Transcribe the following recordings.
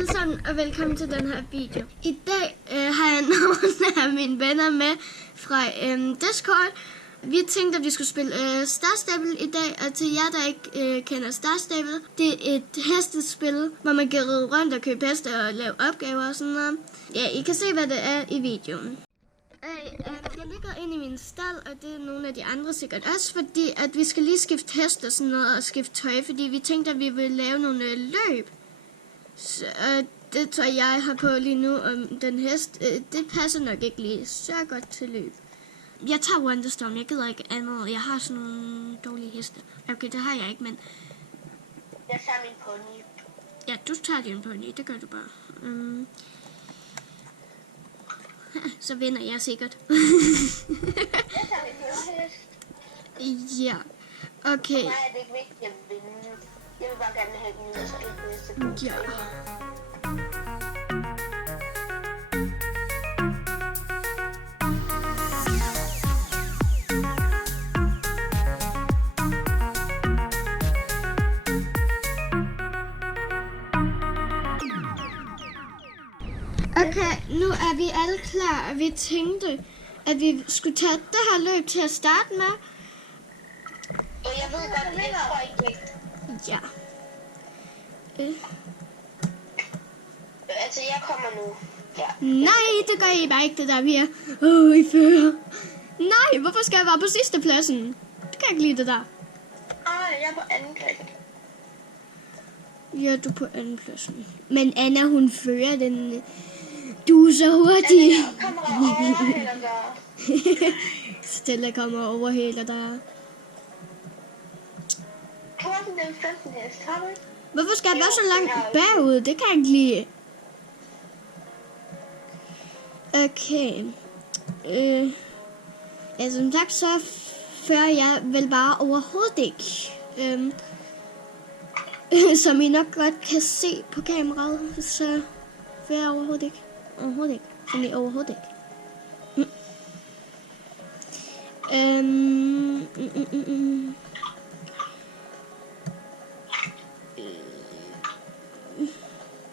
alle sammen, og velkommen til den her video. I dag har jeg nogle af mine venner med fra Discord. Vi tænkte, at vi skulle spille Star Stable i dag, og til jer, der ikke kender Star Stable, det er et hestespil, hvor man kan ride rundt og købe heste og lave opgaver og sådan noget. Ja, I kan se, hvad det er i videoen. Jeg ligger inde i min stald, og det er nogle af de andre sikkert også, fordi at vi skal lige skifte hest og sådan noget, og skifte tøj, fordi vi tænkte, at vi ville lave nogle løb. Så det tøj, jeg har på lige nu om den hest, det passer nok ikke lige så godt til løb. Jeg tager Wonderstorm, jeg gider ikke andet. Jeg har sådan nogle dårlige heste. Okay, det har jeg ikke, men... Jeg tager min pony. Ja, du tager din pony, det gør du bare. Så vinder jeg sikkert. Jeg tager min hest. Ja, okay. Nej, det er ikke vigtigt at vinde. Jeg vil bare gerne have den så ikke næste. Ja. Okay, nu er vi alle klar, og vi tænkte, at vi skulle tage det her løb til at starte med. Jeg ved godt, men jeg tror ikke. Ja. Altså, jeg kommer nu. Ja. Nej, det gør I bare ikke, det der, vi er. I fører. Nej, hvorfor skal jeg være på sidste pladsen? Det kan jeg ikke lide, det der. Jeg er på anden pladsen. Ja, du er på anden pladsen. Men Anna, hun fører den... Du er så hurtig. Jeg kommer overhælder dig. Stella kommer og overhælder dig. Thorsten, den 15 hest, har du ikke? Hvorfor skal jeg være så langt bagud? Det kan jeg ikke lide. Okay. Ja, som sagt, så fører jeg vel bare overhovedet ikke. Som I nok godt kan se på kameraet, så fører jeg overhovedet ikke. Overhovedet ikke. Som I overhovedet ikke.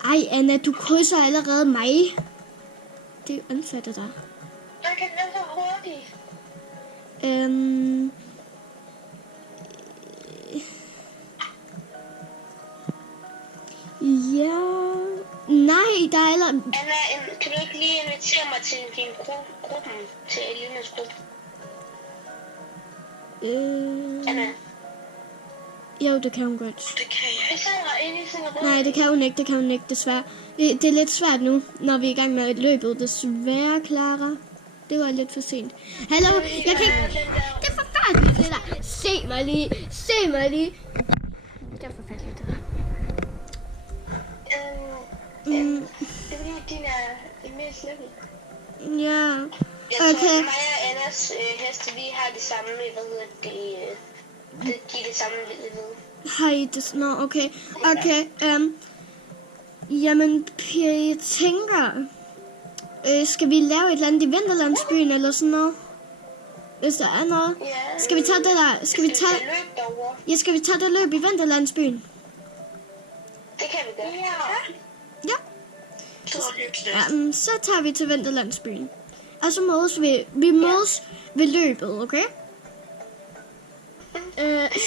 Ej, Anna, du krydser allerede mig. Det er unfair, dig. Jeg kan være så hurtigt. Ja... Nej, der er allerede... Anna, kan du ikke lige invitere mig til din gruppen, til Elinas gruppe? Anna? Jo, det kan hun godt. Det kan jeg. Vi sidder inde i sådan en rum. Nej, det kan hun ikke, desværre. Det er lidt svært nu, når vi er i gang med løbet. Desværre, Clara. Det var lidt for sent. Hallo, jeg kan ikke... Det er forfærdeligt, det der. Se mig lige. Det er forfærdeligt, det der. Det er fordi, din er mere slemme. Ja. Jeg tror, Okay. mig og Annas heste, vi har det samme, hvad hedder det, de er det samme ved. Hej, det nå, okay. Okay, jamen, Pia, jeg tænker, skal vi lave et eller andet i Vinterlandsbyen eller sådan noget? Hvis der er noget. Ja. Skal vi tage det der? Skal vi tage det løb i Vinterlandsbyen? Det kan vi gøre. Ja. Så Ja, så tager vi til Vinterlandsbyen. Og så mødes vi mødes ved løbet, okay?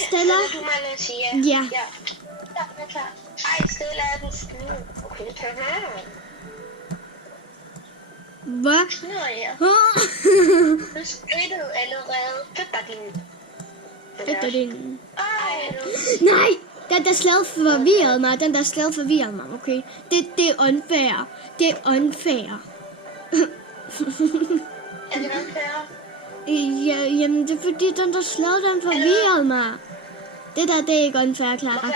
Stella? Du må lige sige Ja. Ja, jeg er klar. Ej, Stella er den skide. Okay, Hvad? Nå ja. Du skridtede allerede. Efter din... Ej, Nej! Den der slad forvirrede mig. Okay? Det er unfair. er det unfair? Ja, jamen, det er fordi, den der slad, den forvirrede mig. Det er ikke unfair, Clara.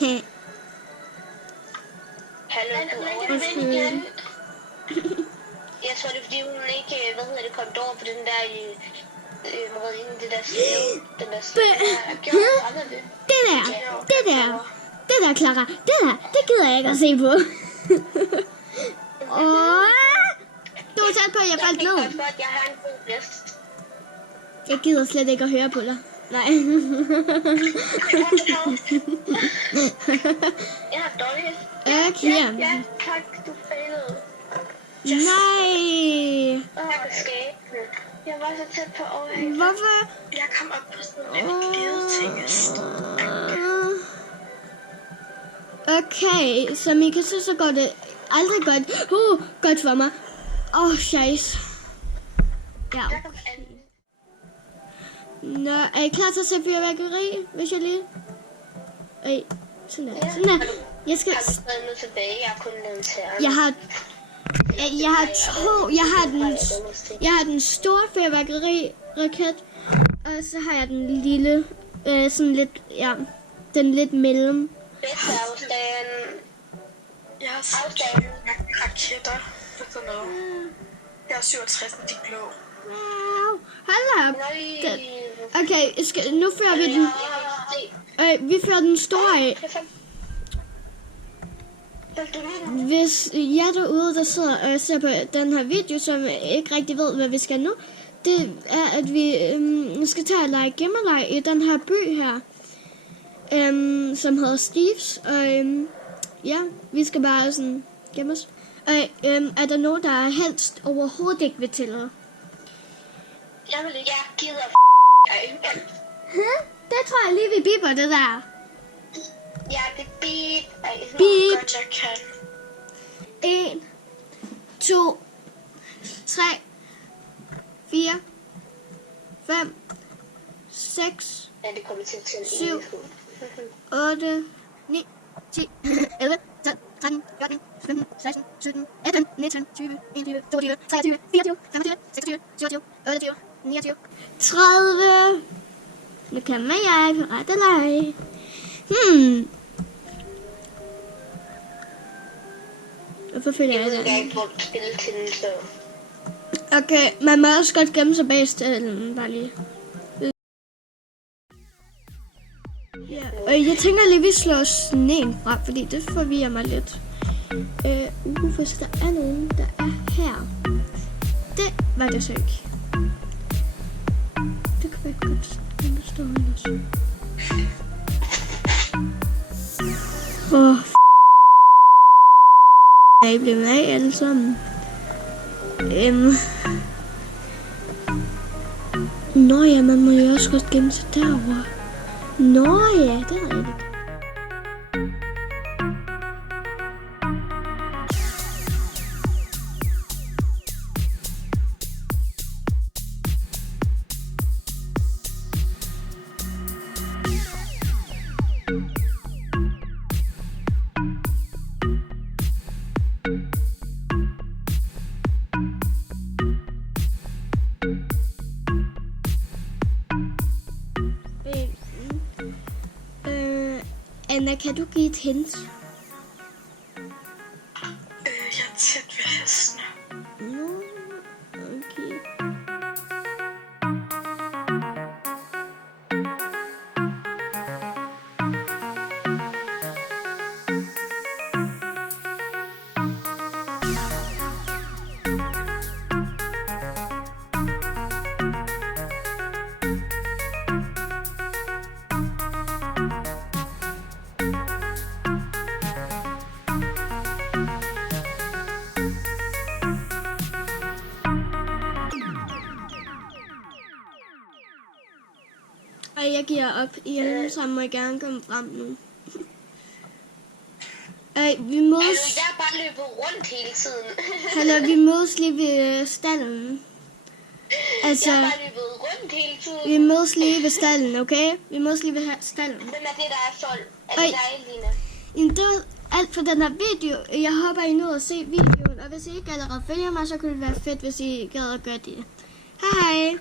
Hæ. Hallo, du Undskyld. igen. Jeg tror, det er fordi, hun ikke, kom over på den der, det der slave. Den der slave. Det der, Clara. Det gider jeg ikke at se på. Du er tæt på, jeg faldt ned. Jeg har en god hest. Jeg gider slet ikke at høre på dig. Nej. Jeg har dårligt. Okay. Ja, tak. Du failede. Nej. Jeg kan skabe. Jeg var så tæt på overhæng. Hvorfor? Jeg kom op på sådan en gedetingest. Okay, som I kan se, så går det aldrig godt. Godt for mig. Scheisse. Ja. Jeg kom anden. Nå, er I klar til at se fyrværkeri, hvis jeg lige... Sådan der. Sådan der. Jeg skal... Har du skrevet noget tilbage? Jeg har kun lavet til andre. Jeg har den store fyrværkeri-raket, og så har jeg den lille, sådan lidt, den lidt mellem. Bedste afstand. Jeg har sådan raketter og sådan noget. Jeg har 67, de blå. Wow, hold op. Nej. Okay, nu fører vi den. Vi fører den store af. Hvis jer derude, der sidder og ser på den her video, som ikke rigtig ved, hvad vi skal nu, det er, at vi skal tage og lege gemmerleg i den her by her, som hedder Steve's. Og vi skal bare sådan gemme os. Og er der nogen, der helst overhovedet ikke vil til noget? Jeg vil ikke. Jeg gider Det tror jeg lige, vi biber det der. Ja, det er beep. Beep. Godt, jeg kan. 1, 2, 3, 4, 5, 6, Ja, det kommer til at tælle 7, 8, 9, 10, 11, 12, 13, 14, 15, 16, 17, 18, 19, 20, 21, 22, 23, 24, 25, 26, 27, 28, 29, 30. Nu kommer jeg på rette leg. Hvorfor følger Jeg jeg ved det? ikke, hvor du spiller til den, så... Okay, man må også godt gemme sig bag stalen, bare lige. Ja, og jeg tænker lige, vi slår sneen fra, fordi det forvirrer mig lidt. Hvis der er nogen, der er her. Det var det så ikke. Det kan være godt, men der står ellers. Jeg blev med alle sammen. Nå ja, man må jo også godt gemme sig derovre. Nå ja, det er rigtigt. Anna, kan du give et hint? Jeg er tæt ved hestene. Nå, okay. Og jeg giver op. I alle sammen må I gerne komme frem nu. Vi mødes... Altså, jeg er bare løbet rundt hele tiden. Hallo, vi mødes lige ved stallen. Altså, Jeg er bare løbet rundt hele tiden. vi mødes lige ved stallen, okay? Vi mødes lige ved stallen. Hvem er det, der er 12? Er Oj. det dig, Lina? Jamen, det var alt for den her video. Jeg håber, I nåede at se videoen. Og hvis I ikke allerede følger mig, så kunne det være fedt, hvis I gad at gøre det. Hej hej!